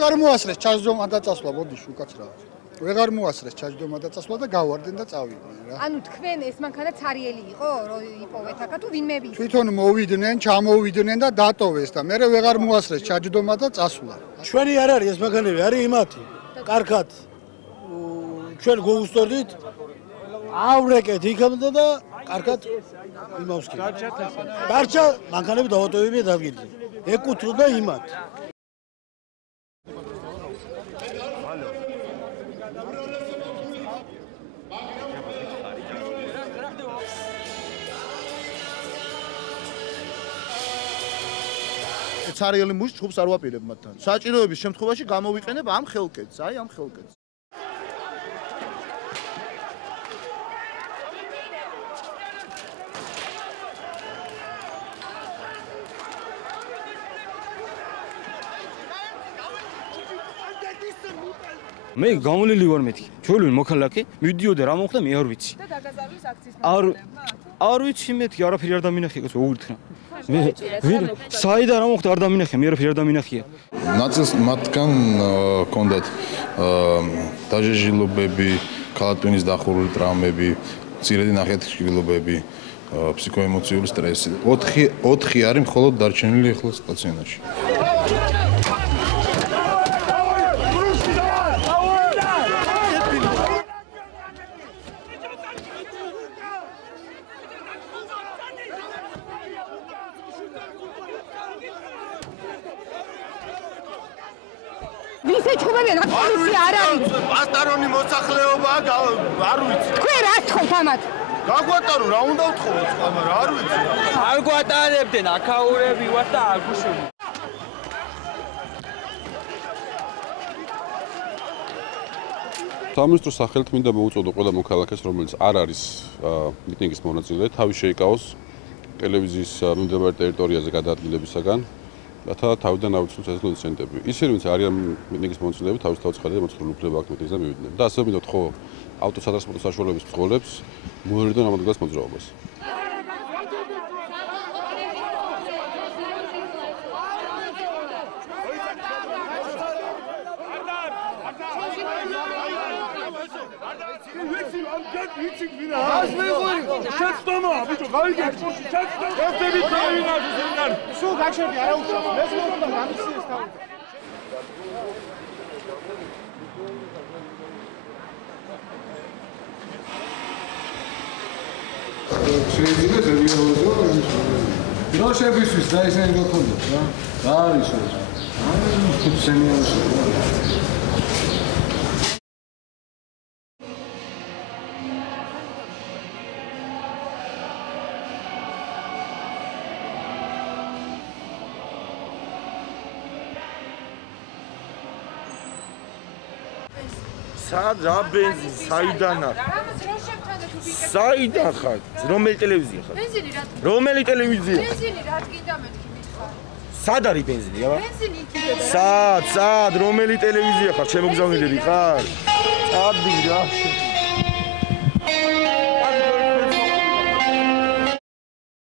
ვეღარ მოასწრეს ჩაჯდომა და წასვლა, ბოდიში უკაცრავ. ვეღარ მოასწრეს ჩაჯდომა და წასვლა და გავარდნენ და წავიდნენ რა. ანუ თქვენ ეს მანქანა ცარიელი იყო, რომ იპოვეთ აქა თუ ვინმე ვინ? თვითონ მოვიდნენ, ჩამოვიდნენ და დატოვეს და მე ვეღარ მოასწრეს ჩაჯდომა და წასვლა. ჩვენი არ არის ეს მანქანები, არის იმათი. კარგად. ჩვენ გოუსტორდით. ავრეკეთ იქამდე და კარგად იმავს კი. დარჩა მანქანები დავატოვებია ადგილზე. ეკუთვნოდა იმათ. ცარიელი მუშ ჯგუფს არ ვაპირებ მათთან. საჭიროების შემთხვევაში გამოვიყენებ ამ ხელკეთს, აი ამ ხელკეთს. მე გამოლილი ვარ მეთქი. ჩვენი მოქალაქე მივდიოდა რა მოხდა მე არ ვიცი. და დაგაზარვის აქციის მანქანებმა. არ ვიცი მეთქი, არაფერი არ დამინახე, კაცო, უგირთნა. საიდან რა მოხდა არ დამინახე, მე არაფერი არ დამინახია. ნაწილს მათგან ჰქონდათ დაჟეჟილობები, ქალატვინის დახურული ტრავმები, მცირედი ნახეთქილობები, ფსიქოემოციური სტრესი. 4 არის მხოლოდ დარჩენილი ახლა სტაციონარში. ვინც ეჩხუბებიან აქ პოლიცია არ არის. პასტარონი მოსახლეობა არ ვიცი. თქვენ რა თხოვთ ამათ? გაგვატარო რა უნდა ვთხოვოთ სხვა რა არ ვიცი. არ გვატარებდნენ აქაურები ვარ და არ გუშული. სამინისტროს სახელით მინდა მოუწოდო ყველა მოქალაქეს, რომელიც არ არის მიტინგის მონაწილე, თავი შეიკავოს ტელევიზიის მიმდებარე ტერიტორიაზე გადაადგილებისაგან. რათა თავიდან ავიცნოს ეს ინციდენტები. ისინი ვინც არიან მიტინგის მონაწილეები, თავისთავად ხედავენ მოწყობილ უფლება აქვს მიტინგზე მივიდნენ. და ასევე მინდოთ ხო ავტოტრანსპორტის საშუალების მძღოლებს მოერიდონ ამ ადგილას მოძრაობას. დროშებისთვის და ისინი გქონდათ რა. რა არის ეს? აი, სენიორში. სად რა ბენზინი, საიდან ახ? საიდან ხარ? რომელი ტელევიზია ხარ? ბენზინი რა? რომელი ტელევიზია? ბენზინი რა გინდა მეთქი მითხარ? სად არის ბენზინი, აბა? ბენზინი იქნება. სად, რომელი ტელევიზია ხარ? შემოგზავნილები ხარ? წადი რა.